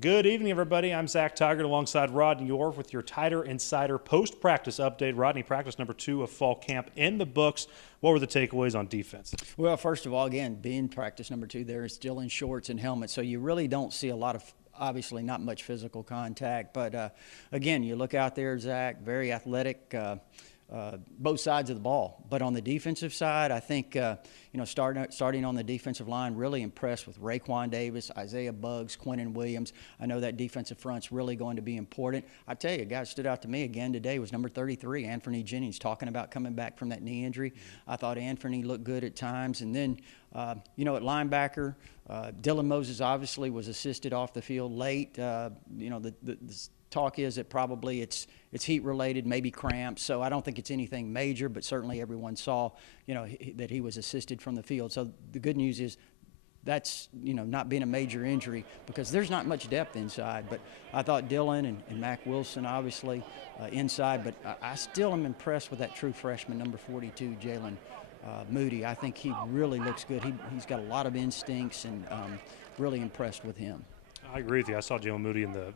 Good evening, everybody. I'm Zach Tigert alongside Rodney Orr with your Tiger Insider post-practice update. Rodney, practice number 2 of fall camp in the books. What were the takeaways on defense? Well, first of all, again, being practice number 2, they're still in shorts and helmets, so you really don't see a lot of, obviously not much physical contact. But, again, you look out there, Zach, very athletic, both sides of the ball. But on the defensive side, I think, starting on the defensive line, really impressed with Raekwon Davis, Isaiah Buggs, Quentin Williams. I know that defensive front's really going to be important. I tell you, a guy that stood out to me again today was number 33, Anthony Jennings, talking about coming back from that knee injury. I thought Anthony looked good at times. And then, at linebacker, Dylan Moses obviously was assisted off the field late. The talk is that probably it's heat related, maybe cramps. So I don't think it's anything major, but certainly everyone saw, that he was assisted from the field. So the good news is that's, not being a major injury because there's not much depth inside. But I thought Dylan and Mac Wilson obviously inside, but I still am impressed with that true freshman, number 42, Jalen Moody. I think he really looks good. He's got a lot of instincts, and really impressed with him. I agree with you. I saw Jalen Moody in the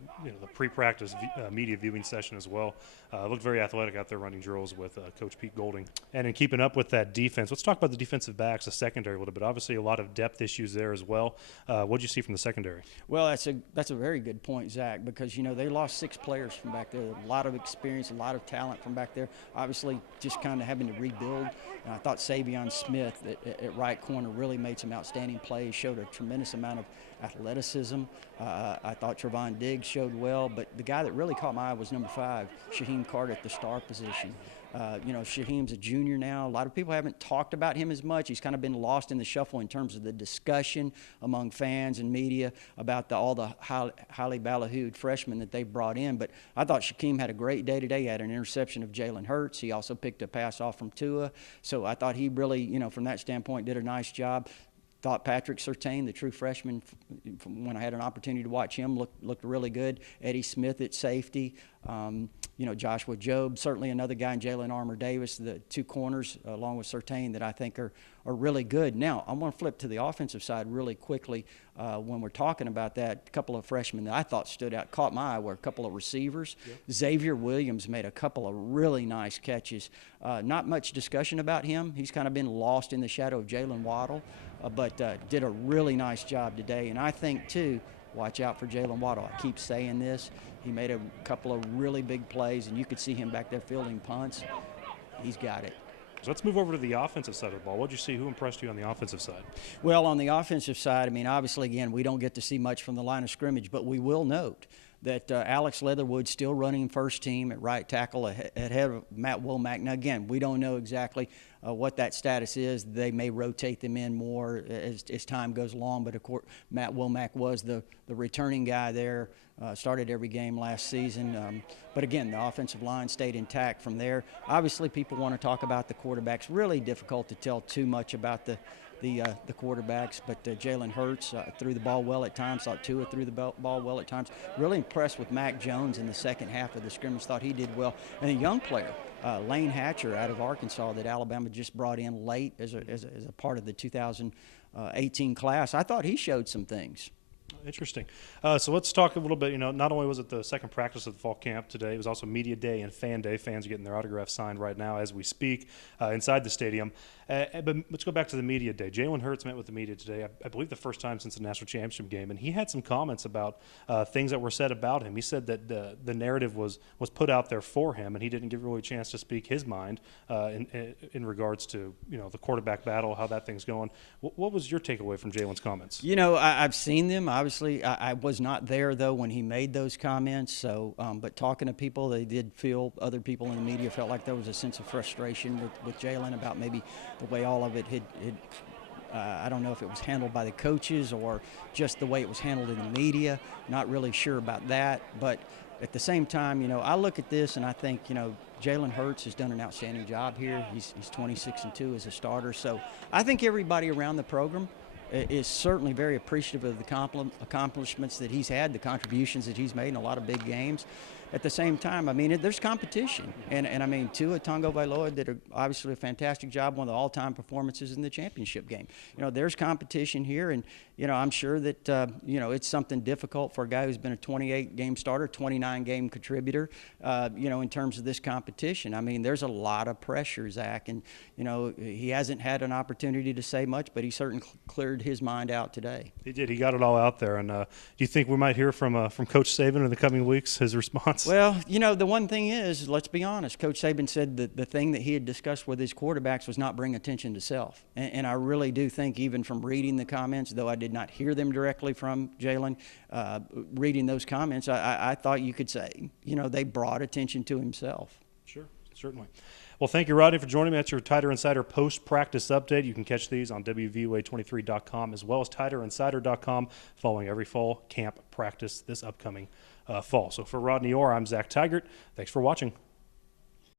pre-practice media viewing session as well. Looked very athletic out there running drills with Coach Pete Golding. And in keeping up with that defense, let's talk about the defensive backs, the secondary a little bit. Obviously, a lot of depth issues there as well. What did you see from the secondary? Well, that's a very good point, Zach, because they lost 6 players from back there. A lot of experience, a lot of talent from back there. Obviously, just kind of having to rebuild. And I thought Savion Smith at right corner really made some outstanding plays, showed a tremendous amount of athleticism. I thought Trevon Diggs showed well, but the guy that really caught my eye was number 5, Shaheem Carter at the star position. Shaheem's a junior now. A lot of people haven't talked about him as much. He's kind of been lost in the shuffle in terms of the discussion among fans and media about all the highly ballyhooed freshmen that they've brought in. But I thought Shaheem had a great day today. He had an interception of Jalen Hurts. He also picked a pass off from Tua. So I thought he really, from that standpoint, did a nice job. Thought Patrick Surtain, the true freshman, when I had an opportunity to watch him, looked really good. Eddie Smith at safety. Joshua Jobe, certainly another guy, and Jalen Armour Davis, the 2 corners, along with Surtain, that I think are really good. Now, I want to flip to the offensive side really quickly when we're talking about that. A couple of freshmen that I thought stood out, caught my eye, were a couple of receivers. Yep. Xavier Williams made a couple of really nice catches. Not much discussion about him. He's kind of been lost in the shadow of Jalen Waddle, but did a really nice job today. And I think, too, watch out for Jalen Waddle. I keep saying this. He made a couple of really big plays, and you could see him back there fielding punts. He's got it. So let's move over to the offensive side of the ball. What did you see? Who impressed you on the offensive side? Well, on the offensive side, obviously, again, we don't get to see much from the line of scrimmage, but we will note that Alex Leatherwood's still running first team at right tackle ahead of Matt Womack. Now, again, we don't know exactly what that status is. They may rotate them in more as time goes along, but of course, Matt Womack was the returning guy there, started every game last season. But again, the offensive line stayed intact from there. Obviously, people want to talk about the quarterbacks. Really difficult to tell too much about the quarterbacks, but Jalen Hurts threw the ball well at times. Thought Tua threw the ball well at times. Really impressed with Mac Jones in the second half of the scrimmage. Thought he did well. And a young player, Lane Hatcher out of Arkansas, that Alabama just brought in late as a part of the 2018 class. I thought he showed some things. Interesting. So let's talk a little bit, not only was it the second practice of the fall camp today, it was also media day and fan day. Fans are getting their autographs signed right now as we speak inside the stadium. But let's go back to the media day. Jalen Hurts met with the media today, I believe the first time since the national championship game, and he had some comments about things that were said about him. He said that the narrative was put out there for him, and he didn't give really a chance to speak his mind in regards to the quarterback battle, how that thing's going. What was your takeaway from Jalen's comments? I've seen them. Obviously, I was not there though when he made those comments. So, but talking to people, they did feel, other people in the media felt like there was a sense of frustration with Jalen about maybe the way all of it had I don't know if it was handled by the coaches or just the way it was handled in the media. Not really sure about that. But at the same time, I look at this and I think, Jalen Hurts has done an outstanding job here. He's 26-2 as a starter. So I think everybody around the program is certainly very appreciative of the accomplishments that he's had, the contributions that he's made in a lot of big games. At the same time, there's competition. And Tua Tagovailoa did obviously a fantastic job, one of the all-time performances in the championship game. There's competition here, and I'm sure that, it's something difficult for a guy who's been a 28-game starter, 29-game contributor, in terms of this competition. I mean, there's a lot of pressure, Zach, and, he hasn't had an opportunity to say much, but he certainly cleared his mind out today. He did. He got it all out there. And do you think we might hear from Coach Saban in the coming weeks, his response? Well, the one thing is, let's be honest, Coach Saban said that the thing that he had discussed with his quarterbacks was not bring attention to self. And I really do think, even from reading the comments, though I did not hear them directly from Jalen, reading those comments, I thought you could say, they brought attention to himself. Sure, certainly. Well, thank you, Rodney, for joining me. That's your Tiger Insider post-practice update. You can catch these on WVUA23.com as well as TigerInsider.com following every fall camp practice this upcoming fall. So for Rodney Orr, I'm Zach Tigert. Thanks for watching.